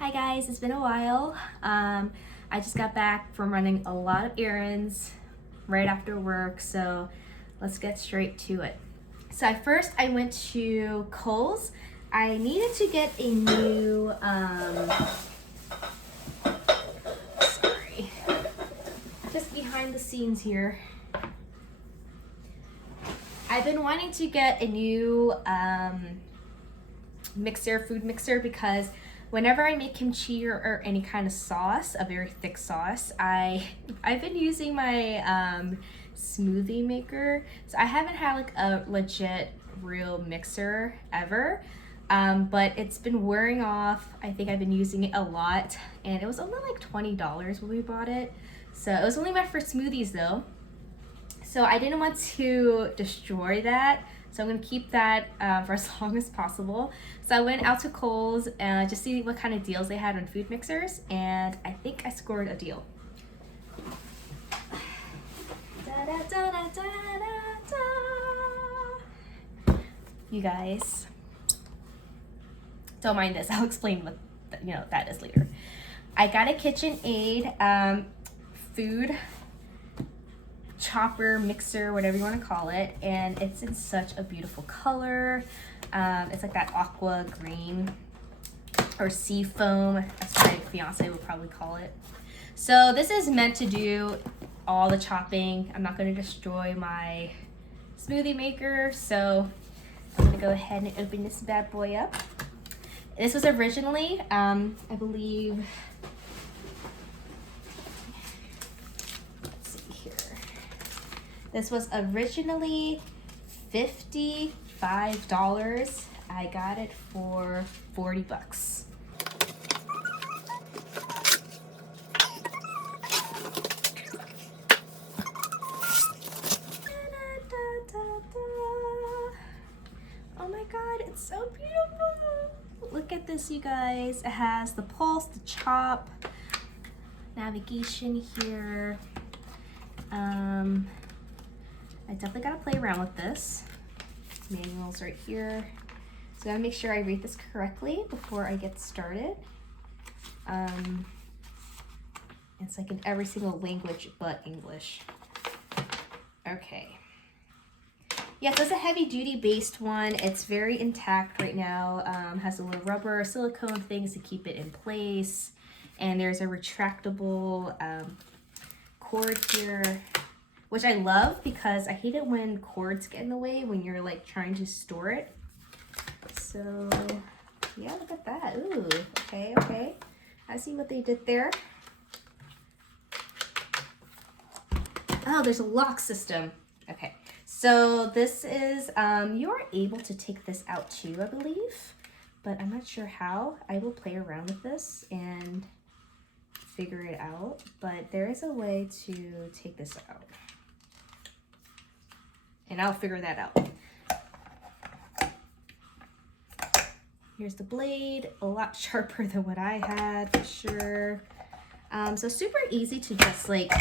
Hi guys, it's been a while. I just got back from running a lot of errands right after work, so let's get straight to it. So first I went to Kohl's. I needed to get a new, sorry, just behind the scenes here. I've been wanting to get a new food mixer, because whenever I make kimchi or any kind of sauce, a very thick sauce, I've been using my smoothie maker. So I haven't had like a legit real mixer ever, but it's been wearing off. I think I've been using it a lot, and it was only like $20 when we bought it. So it was only meant for smoothies though. So I didn't want to destroy that. So I'm gonna keep that for as long as possible. So I went out to Kohl's just to see what kind of deals they had on food mixers, and I think I scored a deal. You guys, don't mind this. I'll explain what that is later. I got a KitchenAid Food Chopper, mixer, whatever you want to call it, and it's in such a beautiful color. It's like that aqua green or sea foam, that's what my fiance would probably call it. So this is meant to do all the chopping. I'm not going to destroy my smoothie maker, so I'm going to go ahead and open this bad boy up. This was originally, I believe, this was originally $55. I got it for $40. Oh my God, it's so beautiful. Look at this, you guys. It has the pulse, the chop, navigation here. I definitely gotta play around with this. Manual's right here. So I gotta make sure I read this correctly before I get started. It's like in every single language but English. Okay. Yeah, so it's a heavy duty based one. It's very intact right now. Has a little rubber silicone things to keep it in place. And there's a retractable cord here, which I love because I hate it when cords get in the way when you're like trying to store it. So yeah, look at that. Ooh, okay. I see what they did there. Oh, there's a lock system. Okay, so this is, you are able to take this out too, I believe, but I'm not sure how. I will play around with this and figure it out, but there is a way to take this out. And I'll figure that out. Here's the blade, a lot sharper than what I had for sure. So super easy to just like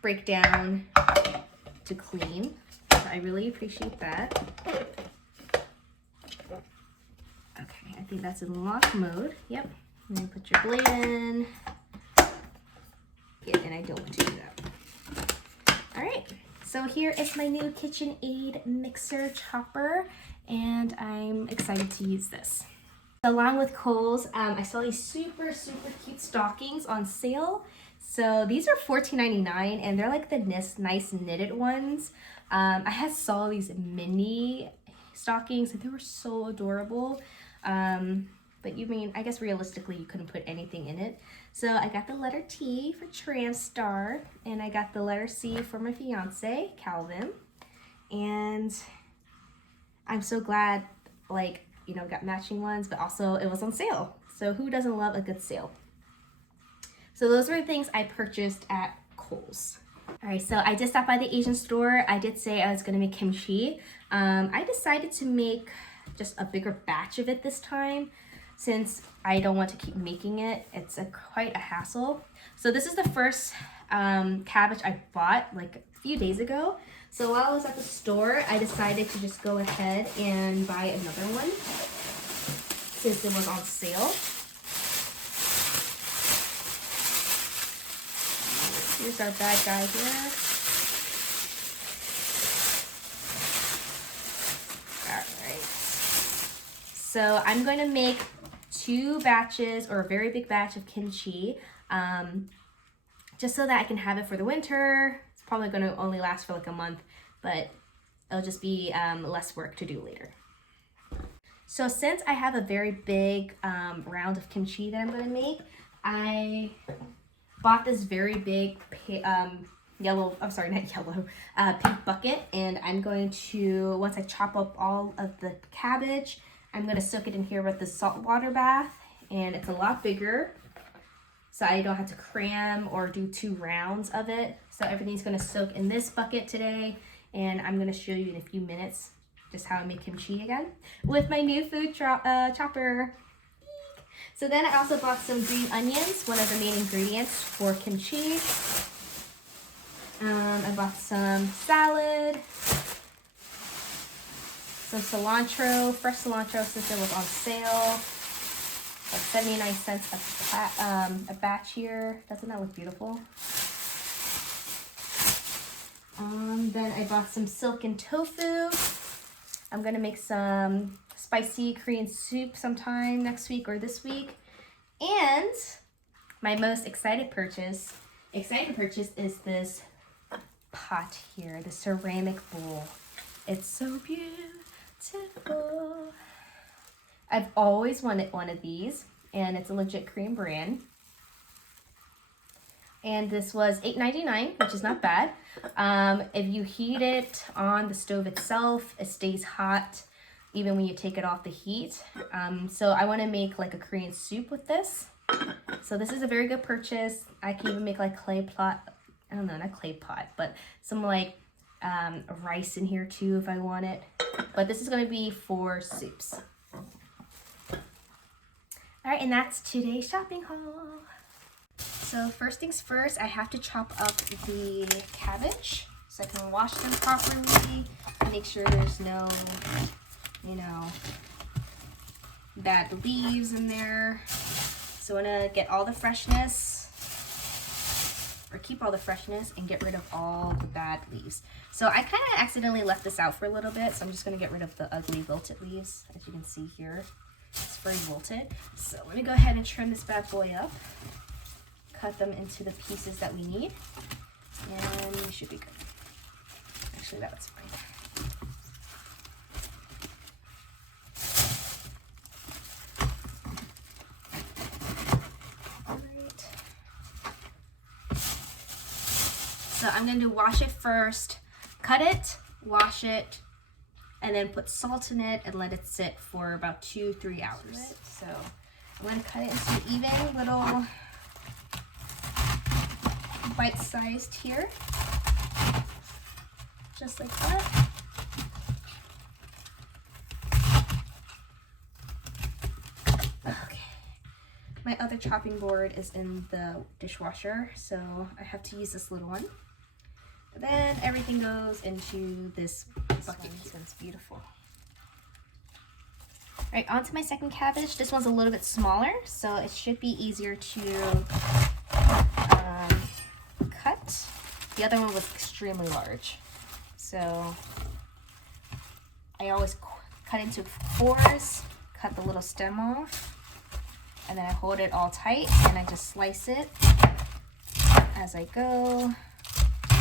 break down to clean. So I really appreciate that. Okay, I think that's in lock mode. Yep. And then put your blade in. Yeah, and I don't want to do that. All right. So here is my new KitchenAid mixer chopper, and I'm excited to use this. Along with Kohl's, I saw these super cute stockings on sale. So these are $14.99, and they're like the nice knitted ones. I saw these mini stockings, and they were so adorable. But I guess realistically you couldn't put anything in it. So I got the letter T for TramStarr, and I got the letter C for my fiance, Calvin. And I'm so glad, got matching ones, but also it was on sale. So who doesn't love a good sale? So those were the things I purchased at Kohl's. All right, so I just stopped by the Asian store. I did say I was gonna make kimchi. I decided to make just a bigger batch of it this time, since I don't want to keep making it. It's quite a hassle. So this is the first cabbage I bought like a few days ago. So while I was at the store, I decided to just go ahead and buy another one. since it was on sale. Here's our bad guy here. Alright. So I'm going to make 2 batches, or a very big batch of kimchi, just so that I can have it for the winter. It's probably going to only last for like a month, but it'll just be less work to do later. So since I have a very big round of kimchi that I'm going to make, I bought this very big pink bucket, and I'm going to, once I chop up all of the cabbage, I'm going to soak it in here with the salt water bath, and it's a lot bigger, so I don't have to cram or do 2 rounds of it. So everything's going to soak in this bucket today, and I'm going to show you in a few minutes just how I make kimchi again with my new food chopper. So then I also bought some green onions, one of the main ingredients for kimchi. I bought some salad, some cilantro, fresh cilantro since it was on sale, like 79 cents a batch here. Doesn't that look beautiful? Then I bought some silken tofu. I'm gonna make some spicy Korean soup sometime next week or this week. And my most excited purchase is this pot here, the ceramic bowl. It's so beautiful. I've always wanted one of these, and it's a legit Korean brand. And this was $8.99, which is not bad. If you heat it on the stove itself, it stays hot even when you take it off the heat. So I want to make like a Korean soup with this. So this is a very good purchase. I can even make like not clay pot, but some like rice in here too if I want it. But this is going to be for soups. All right, and that's today's shopping haul. So first things first, I have to chop up the cabbage so I can wash them properly, make sure there's no, bad leaves in there. So I want to get all the freshness, or keep all the freshness, and get rid of all the bad leaves. So I kind of accidentally left this out for a little bit, so I'm just going to get rid of the ugly wilted leaves, as you can see here. It's very wilted. So let me go ahead and trim this bad boy up. Cut them into the pieces that we need, and we should be good. Actually, that's fine. All right. So I'm going to wash it first, cut it, wash it, and then put salt in it and let it sit for about 2-3 hours. So I'm going to cut it into even little bite-sized here, just like that. Okay, my other chopping board is in the dishwasher, so I have to use this little one. But then everything goes into this bucket. This one's beautiful. All right, on to my second cabbage. This one's a little bit smaller, so it should be easier to cut. The other one was extremely large, so I always cut into 4s, cut the little stem off, and then I hold it all tight and I just slice it as I go,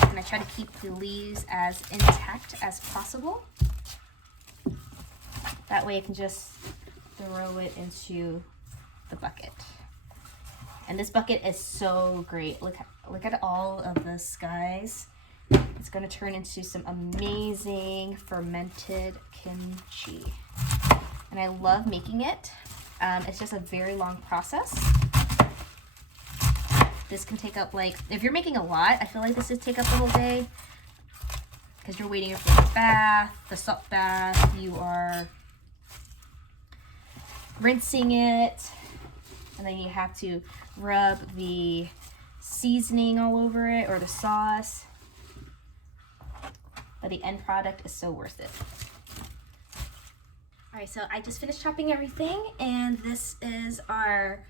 and I try to keep the leaves as intact as possible. That way I can just throw it into the bucket. And this bucket is so great. Look at all of this, guys. It's going to turn into some amazing fermented kimchi. And I love making it. It's just a very long process. This can take up, like, if you're making a lot, I feel like this would take up the whole day. Because you're waiting for the bath, the salt bath. You are rinsing it. And then you have to rub the seasoning all over it, or the sauce. But the end product is so worth it. All right, so I just finished chopping everything, and this is our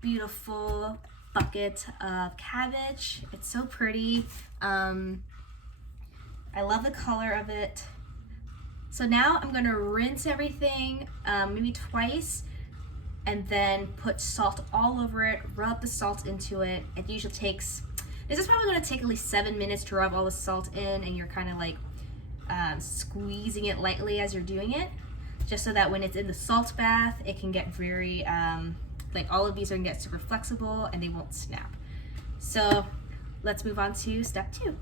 beautiful bucket of cabbage. It's so pretty. I love the color of it. So now I'm gonna rinse everything maybe twice, and then put salt all over it, rub the salt into it. It usually takes, this is probably gonna take at least 7 minutes to rub all the salt in, and you're kind of like squeezing it lightly as you're doing it, just so that when it's in the salt bath, it can get very, like all of these are gonna get super flexible and they won't snap. So let's move on to step 2. All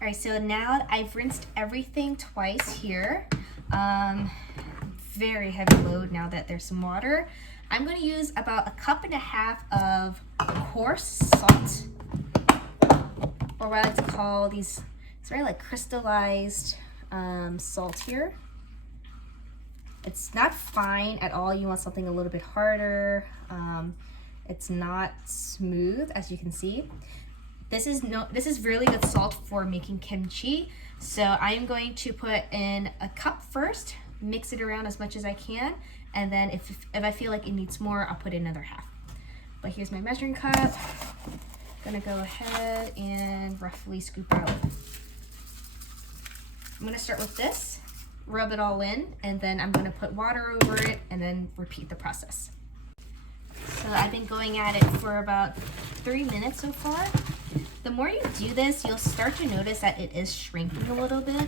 right, so now I've rinsed everything twice here. Very heavy load now that there's some water. I'm going to use about 1.5 cups of coarse salt, or what I like to call these, it's very like crystallized salt here. It's not fine at all. You want something a little bit harder. It's not smooth, as you can see. This is really good salt for making kimchi. So I'm going to put in 1 cup first, mix it around as much as I can, and then if I feel like it needs more, I'll put in another half. But here's my measuring cup. I'm gonna go ahead and roughly scoop out. I'm gonna start with this, rub it all in, and then I'm gonna put water over it and then repeat the process. So I've been going at it for about 3 minutes so far. The more you do this, you'll start to notice that it is shrinking a little bit,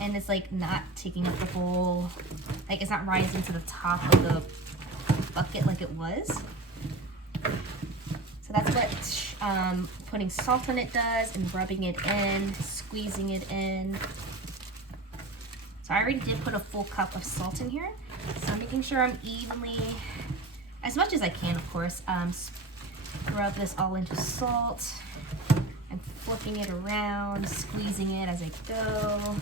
and it's like not taking up the whole, like it's not rising to the top of the bucket like it was. So that's what putting salt on it does, and rubbing it in, squeezing it in. So I already did put a full cup of salt in here, so I'm making sure I'm evenly, as much as I can, of course, rub this all into salt. I'm flipping it around, squeezing it as I go.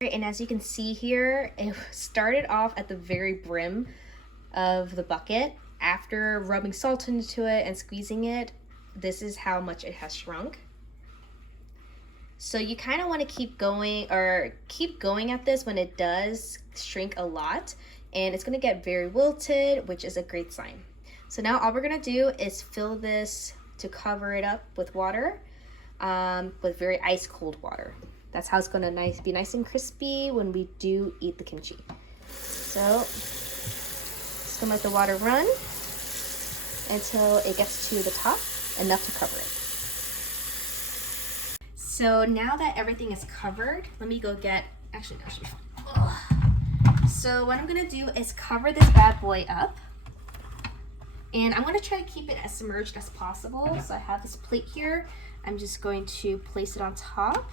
And as you can see here, it started off at the very brim of the bucket. After rubbing salt into it and squeezing it, this is how much it has shrunk. So you kind of want to keep going at this when it does shrink a lot, and it's going to get very wilted, which is a great sign. So now all we're going to do is fill this to cover it up with water, with very ice cold water. That's how it's going to be nice and crispy when we do eat the kimchi. So just going to let the water run until it gets to the top, enough to cover it. So now that everything is covered, let me go get, actually no, she's fine. So what I'm gonna do is cover this bad boy up, and I'm gonna try to keep it as submerged as possible. So I have this plate here. I'm just going to place it on top.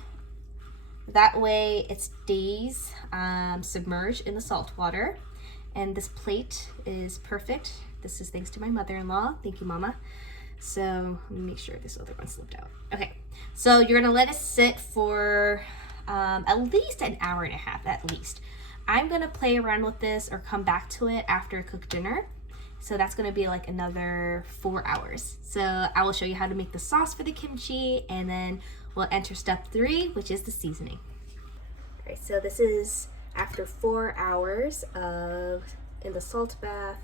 That way it stays submerged in the salt water. And this plate is perfect. This is thanks to my mother-in-law. Thank you, Mama. So let me make sure this other one slipped out. Okay, so you're gonna let it sit for at least an hour and a half, at least. I'm gonna play around with this or come back to it after I cook dinner. So that's gonna be like another 4 hours. So I will show you how to make the sauce for the kimchi, and then we'll enter step 3, which is the seasoning. All right, so this is after 4 hours in the salt bath.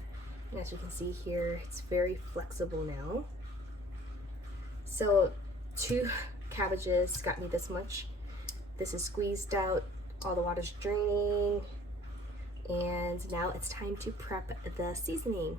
And as you can see here, it's very flexible now. So 2 cabbages got me this much. This is squeezed out, all the water's draining, and now it's time to prep the seasoning.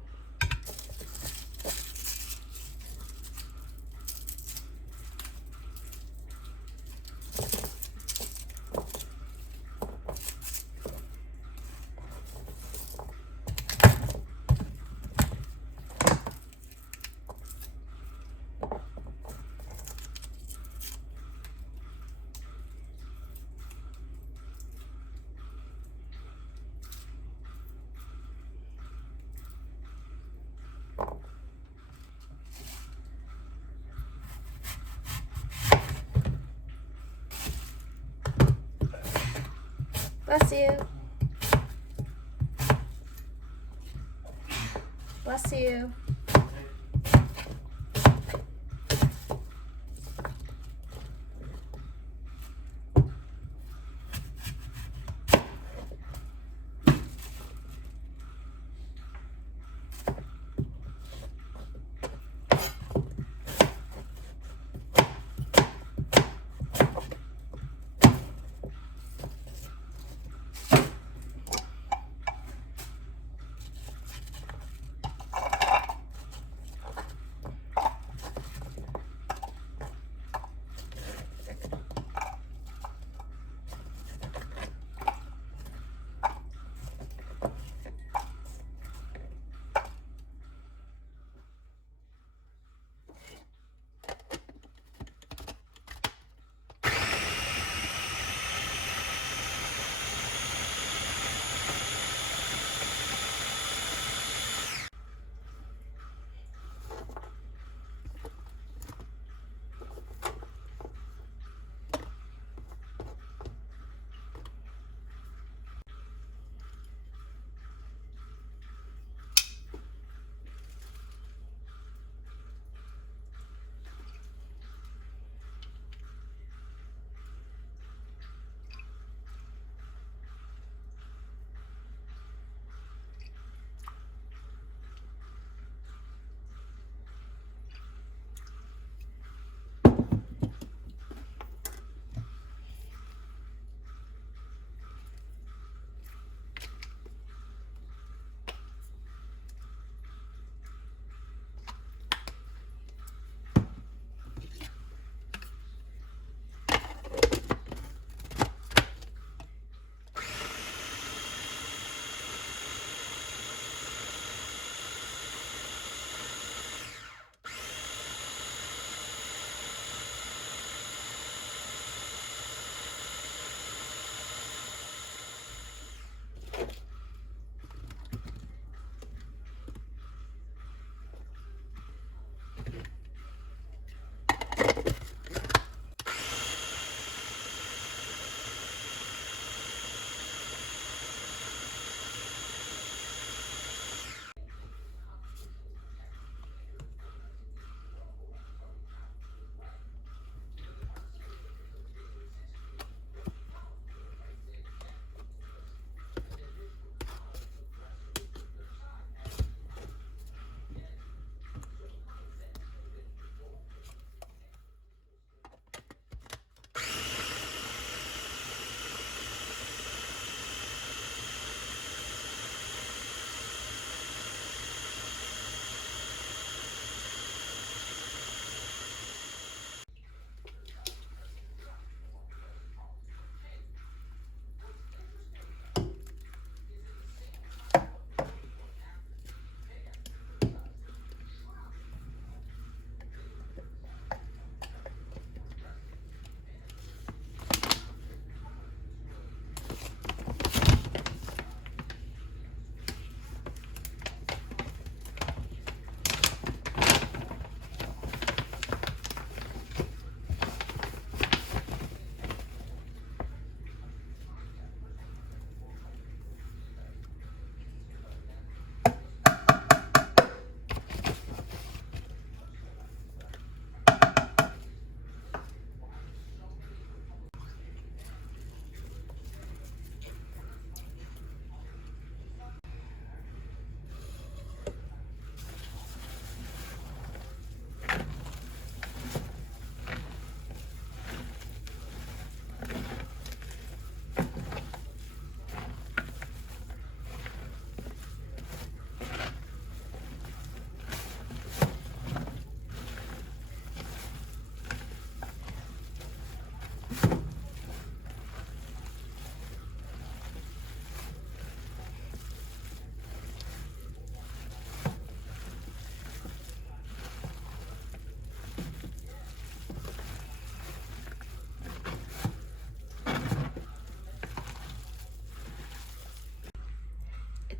Bless you. Bless you.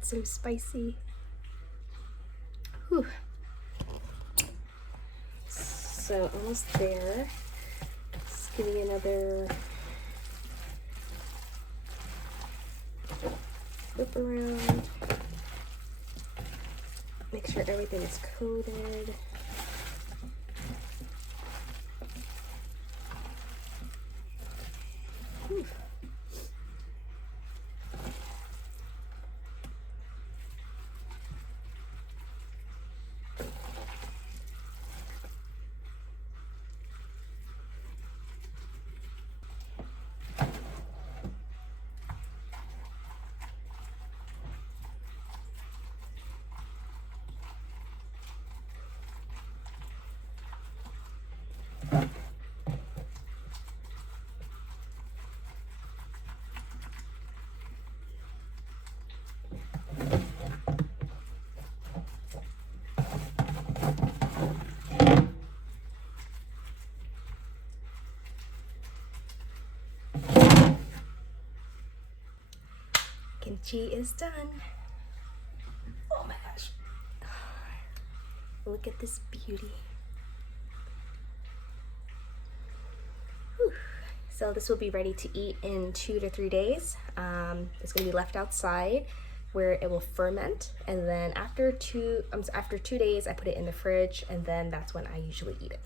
it's so spicy. Whew. So almost there. Just give me another flip around. Make sure everything is coated. Whew. Kimchi is done. Oh my gosh. Look at this beauty. Whew. So this will be ready to eat in 2 to 3 days. It's going to be left outside where it will ferment, and then after 2 days I put it in the fridge, and then that's when I usually eat it.